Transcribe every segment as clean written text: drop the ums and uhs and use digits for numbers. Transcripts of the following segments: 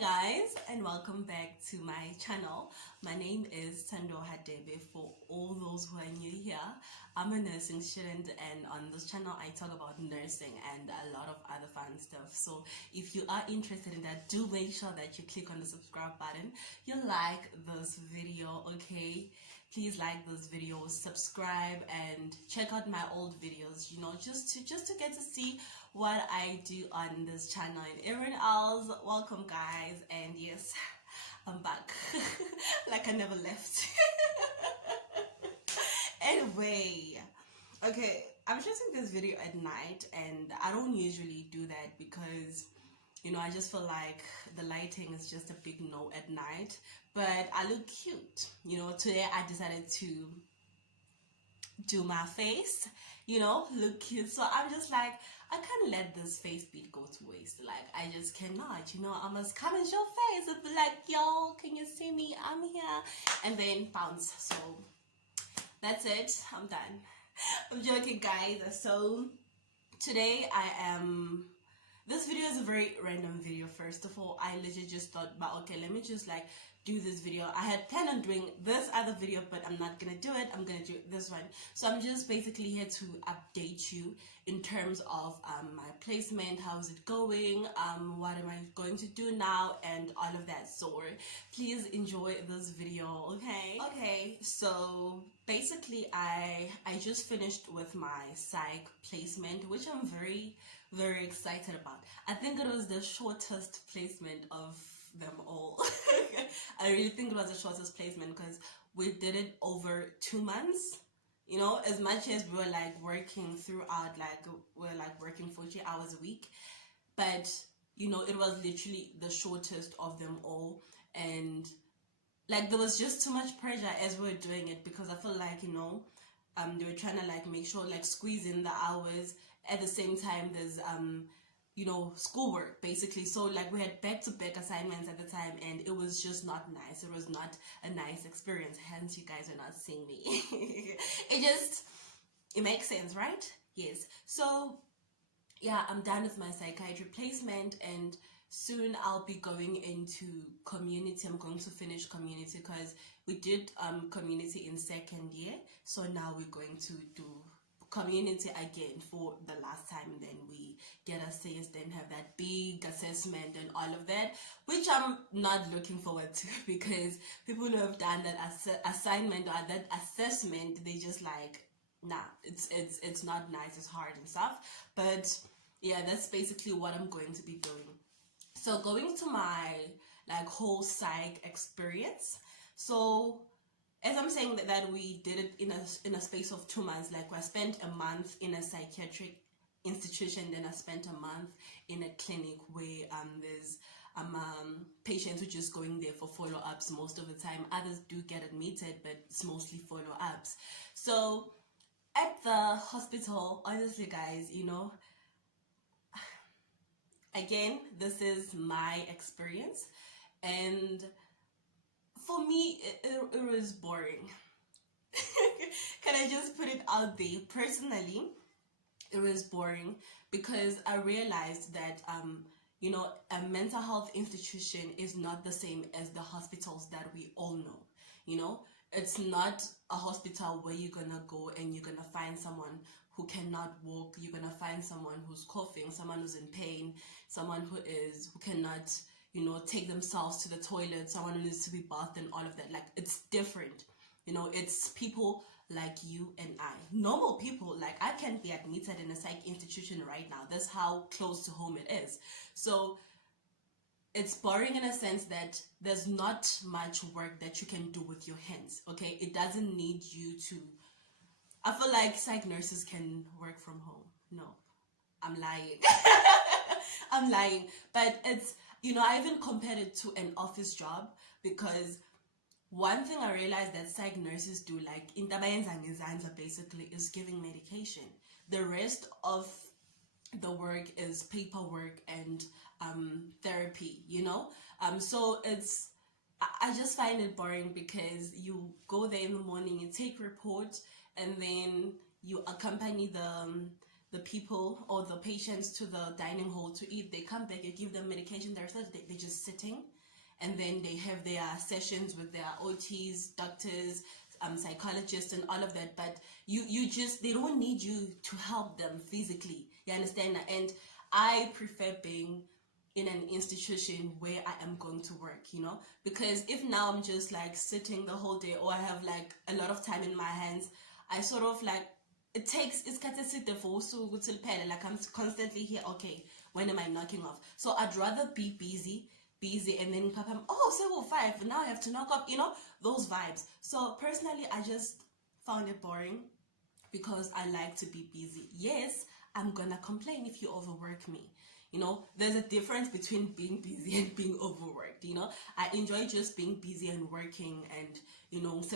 Hi guys, and welcome back to my channel. My name is Thando Hadebe. For all those who are new here, I'm a nursing student, and on this channel I talk about nursing and a lot of other fun stuff. So if you are interested in that, do make sure that you click on the subscribe button. You like this video, okay? Please like this video, subscribe, and check out my old videos, you know, just to get to see what I do on this channel. And everyone else, welcome guys. And yes, I'm back like I never left. Anyway, okay, I'm shooting this video at night, and I don't usually do that because, you know, I just feel like the lighting is just a big no at night. But I look cute, you know. Today I decided to do my face, you know, look cute. So I'm just like, I can't let this face beat go to waste. Like, I just cannot, you know. I must come and show face and be like, yo, can you see me? I'm here. And then bounce. So that's it. I'm done. I'm joking, guys. So today this video is a very random video. First of all, I literally just thought, but okay, let me just like do this video. I had planned on doing this other video, but I'm not gonna do it. I'm gonna do this one. So I'm just basically here to update you in terms of my placement, how's it going, what am I going to do now, and all of that. So please enjoy this video, okay? So basically I just finished with my psych placement, which I'm very excited about. I think it was the shortest placement of them all. I really think it was the shortest placement because we did it over 2 months. You know, as much as we were like working throughout, like we're like working 40 hours a week, but you know, it was literally the shortest of them all. And like there was just too much pressure as we were doing it, because I feel like, you know, they were trying to like make sure like squeeze in the hours. At the same time, there's you know, schoolwork basically. So like we had back-to-back assignments at the time, and it was just not nice. It was not a nice experience, hence you guys are not seeing me. It makes sense, right? Yes. So yeah, I'm done with my psychiatry placement, and soon I'll be going into community. I'm going to finish community because we did community in second year, so now we're going to do community again for the last time, and then we get assessed, then have that big assessment and all of that, which I'm not looking forward to, because people who have done that assignment or that assessment, they just like, nah, it's not nice, it's hard and stuff. But yeah, that's basically what I'm going to be doing. So going to my like whole psych experience. So as I'm saying that we did it in a space of 2 months. Like I spent a month in a psychiatric institution, then I spent a month in a clinic where there's patients who just going there for follow-ups most of the time. Others do get admitted, but it's mostly follow-ups. So at the hospital, honestly guys, you know, again, this is my experience, and for me, it was boring. Can I just put it out there? Personally, it was boring because I realized that, you know, a mental health institution is not the same as the hospitals that we all know. You know, it's not a hospital where you're gonna go and you're gonna find someone who cannot walk, you're gonna find someone who's coughing, someone who's in pain, someone who cannot, you know, take themselves to the toilet, someone who needs to be bathed and all of that. Like, it's different, you know. It's people like you and I, normal people. Like, I can't be admitted in a psych institution right now. That's how close to home it is. So it's boring in a sense that there's not much work that you can do with your hands, okay? It doesn't need you to, I feel like psych nurses can work from home. No, I'm lying. I'm lying. But it's, you know, I even compared it to an office job, because one thing I realized that psych nurses do, like in ngezandla basically, is giving medication. The rest of the work is paperwork and therapy, you know. So it's, I just find it boring, because you go there in the morning, you take report, and then you accompany the people or the patients to the dining hall to eat. They come back, you give them medication, they're just sitting, and then they have their sessions with their OTs, doctors, psychologists, and all of that. But they don't need you to help them physically. You understand? And I prefer being in an institution where I am going to work, because if now I'm just like sitting the whole day, or I have like a lot of time in my hands, I sort of like, it's like I'm constantly here. Okay, when am I knocking off? So I'd rather be busy, and then papa, oh, 7:05, now I have to knock off, those vibes. So personally, I just found it boring, because I like to be busy. Yes, I'm gonna complain if you overwork me. There's a difference between being busy and being overworked. I enjoy just being busy and working, and most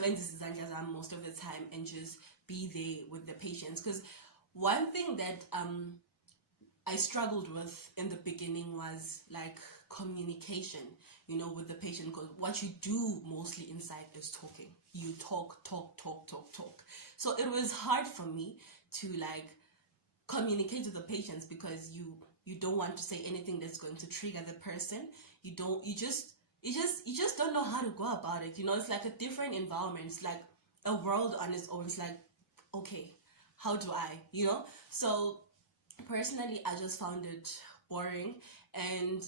of the time, and just be there with the patients. Because one thing that I struggled with in the beginning was like communication, with the patient, because what you do mostly inside is talking. You talk. So it was hard for me to like communicate with the patients, because you don't want to say anything that's going to trigger the person. You just don't know how to go about it. It's like a different environment. It's like a world on its own. It's like, okay, how do I, So personally, I just found it boring, and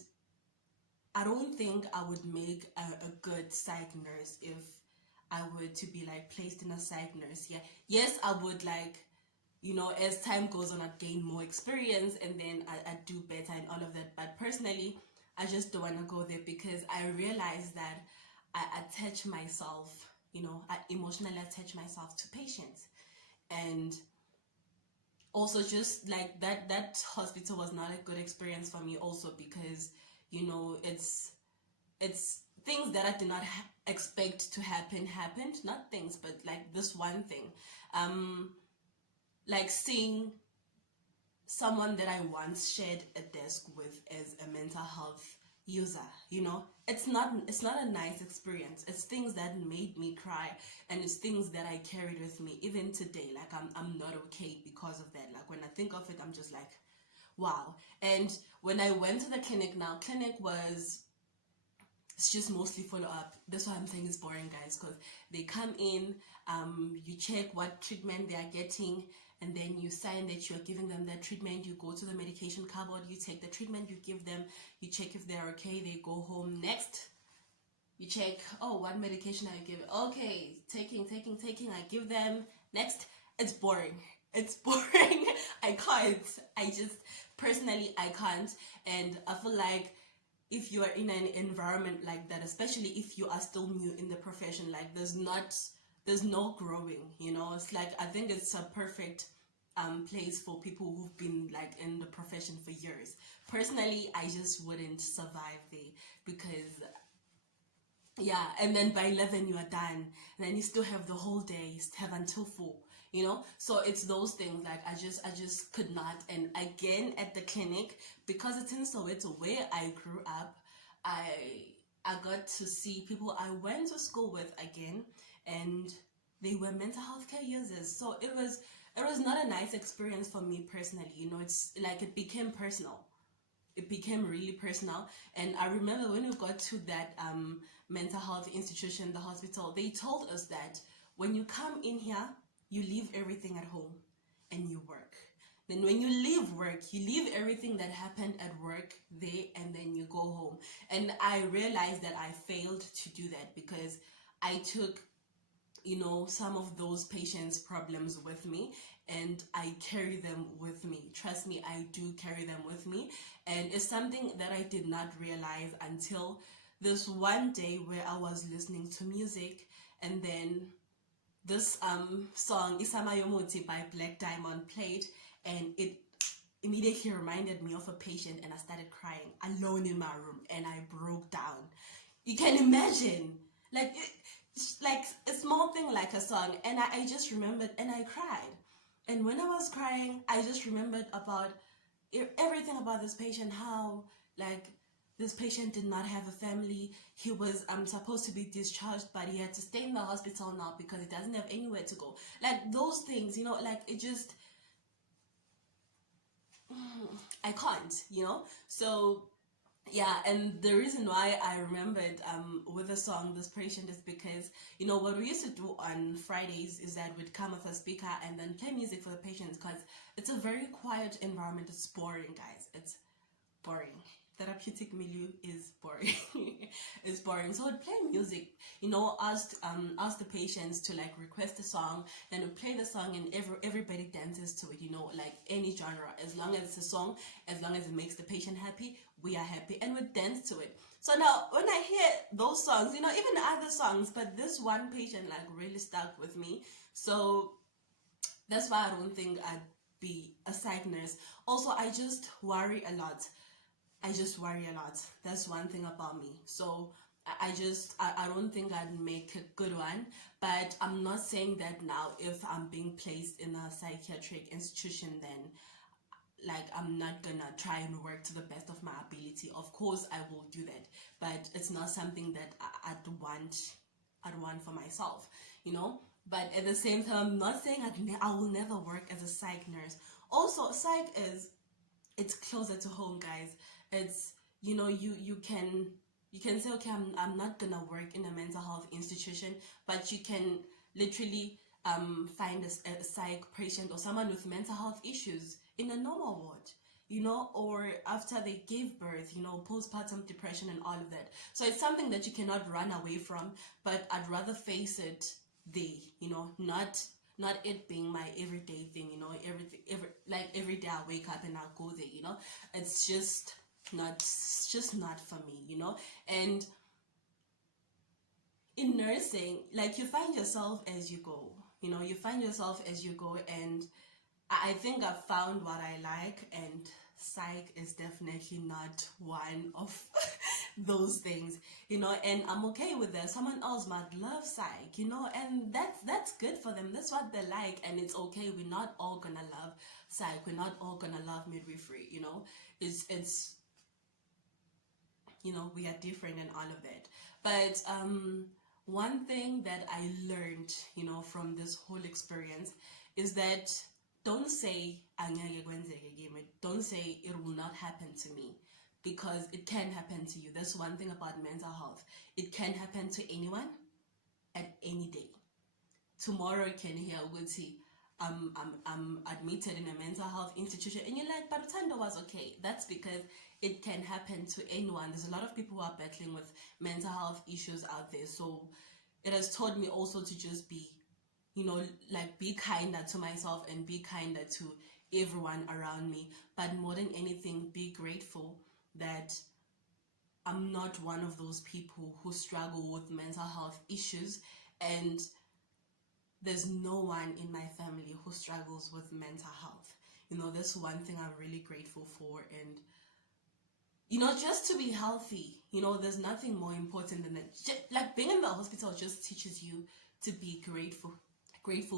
I don't think I would make a good psych nurse if I were to be like placed in a psych nurse. Yeah. Yes, I would like, as time goes on, I gain more experience, and then I do better and all of that. But personally, I just don't want to go there, because I realize that I attach myself, I emotionally attach myself to patients. And also, just like that hospital was not a good experience for me also, because it's things that I did not expect to happened. Not things, but like this one thing, like seeing someone that I once shared a desk with as a mental health user, it's not a nice experience. It's things that made me cry, and it's things that I carried with me even today. Like I'm not okay because of that. Like when I think of it, I'm just like, wow. And when I went to the clinic now, it's just mostly follow up. That's why I'm saying it's boring, guys, because they come in, you check what treatment they are getting, and then you sign that you're giving them that treatment. You go to the medication cupboard, you take the treatment, you give them, you check if they're okay, they go home. Next, you check, what medication are you giving? Okay, taking, I give them. Next, it's boring. I can't. Personally, I can't. And I feel like if you are in an environment like that, especially if you are still new in the profession, like there's no growing, it's like, I think it's a perfect place for people who've been like in the profession for years. Personally, I just wouldn't survive there, because and then by 11 you are done, and then you still have the whole day, you have until 4, so it's those things. Like I just could not. And again, at the clinic, because it's in Soweto where I grew up, I got to see people I went to school with again, and they were mental health care users. So it was not a nice experience for me personally. It's like it became personal. It became really personal. And I remember when we got to that mental health institution, the hospital, they told us that when you come in here, you leave everything at home and you work. Then when you leave work, you leave everything that happened at work there, and then you go home. And I realized that I failed to do that, because I took some of those patients' problems with me, and I carry them with me. Trust me, I do carry them with me. And it's something that I did not realize until this one day where I was listening to music, and then this song Isama Yomuti by Black Diamond played, and it immediately reminded me of a patient, and I started crying alone in my room, and I broke down. You can imagine, like a small thing like a song, and I just remembered, and I cried. And when I was crying, I just remembered about everything about this patient, how like this patient did not have a family. He was supposed to be discharged, but he had to stay in the hospital now because he doesn't have anywhere to go. Like those things, like it just, I can't, so yeah. And the reason why I remembered with the song This Patient is because, what we used to do on Fridays is that we'd come with a speaker and then play music for the patients, because it's a very quiet environment. It's boring, guys. It's boring. Therapeutic milieu is boring. It's boring. So we'd play music, ask the patients to like request a song, then we play the song and everybody dances to it, like any genre. As long as it's a song, as long as it makes the patient happy, we are happy, and we dance to it. So now when I hear those songs, even other songs, but this one patient like really stuck with me. So that's why I don't think I'd be a psych nurse. Also, I just worry a lot. That's one thing about me. So I don't think I'd make a good one. But I'm not saying that now if I'm being placed in a psychiatric institution, then like I'm not gonna try and work to the best of my ability. Of course I will do that, but it's not something that I'd want for myself, But at the same time, I'm not saying I will never work as a psych nurse. Also, psych it's closer to home, guys. It's, you can say, okay, I'm not gonna work in a mental health institution, but you can literally find a psych patient or someone with mental health issues in a normal ward, or after they gave birth, postpartum depression and all of that. So it's something that you cannot run away from, but I'd rather face it there, not it being my everyday thing, every day I wake up and I go there, it's just not for me, And in nursing, like, you find yourself as you go, and I think I've found what I like, and psych is definitely not one of those things, and I'm okay with that. Someone else might love psych, and that's good for them. That's what they like, and it's okay. We're not all gonna love psych. We're not all gonna love midwifery, it's we are different and all of that. But one thing that I learned, from this whole experience is that don't say don't say it will not happen to me, because it can happen to you. That's one thing about mental health. It can happen to anyone at any day. Tomorrow you can hear Guti, I'm admitted in a mental health institution, and you're like, but Thando was okay. That's because it can happen to anyone. There's a lot of people who are battling with mental health issues out there. So it has taught me also to just be, be kinder to myself and be kinder to everyone around me. But more than anything, be grateful that I'm not one of those people who struggle with mental health issues, and there's no one in my family who struggles with mental health. That's one thing I'm really grateful for. And just to be healthy, there's nothing more important than that. Like, being in the hospital just teaches you to be grateful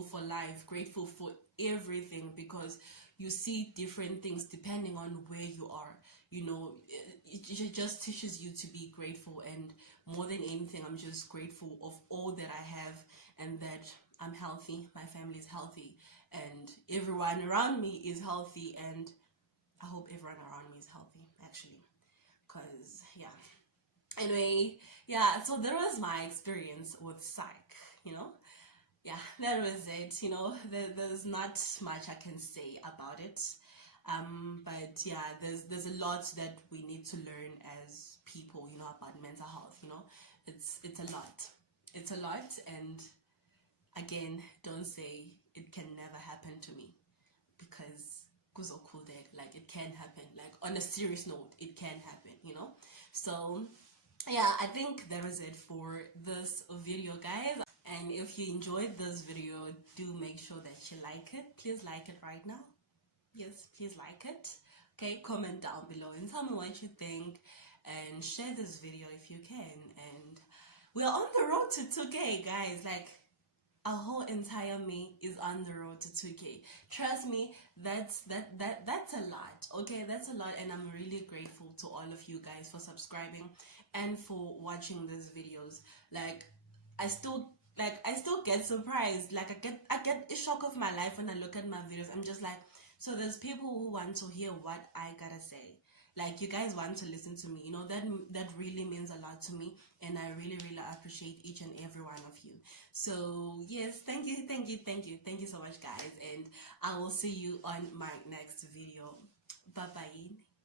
for life, grateful for everything, because you see different things depending on where you are. It just teaches you to be grateful, and more than anything, I'm just grateful of all that I have, and that I'm healthy, my family is healthy, and everyone around me is healthy, and I hope everyone around me is healthy, actually, because, yeah. Anyway, yeah, so that was my experience with psych, Yeah, that was it, there's not much I can say about it. But yeah, there's a lot that we need to learn as people, about mental health. It's a lot, and again, don't say it can never happen to me, because kuzo cool that, like, it can happen. Like, on a serious note, it can happen, So yeah, I think that was it for this video, guys. And if you enjoyed this video, do make sure that you like it. Please like it right now. Yes, please like it. Okay, comment down below and tell me what you think, and share this video if you can. And we're on the road to 2K, guys. Like, our whole entire me is on the road to 2K. Trust me, that's a lot. Okay, that's a lot, and I'm really grateful to all of you guys for subscribing and for watching these videos. Like, I still get surprised. Like, I get a shock of my life when I look at my videos. I'm just like, So there's people who want to hear what I gotta say. Like, you guys want to listen to me, you know, that really means a lot to me, and I really appreciate each and every one of you. So yes, thank you so much, guys, and I will see you on my next video. Bye bye.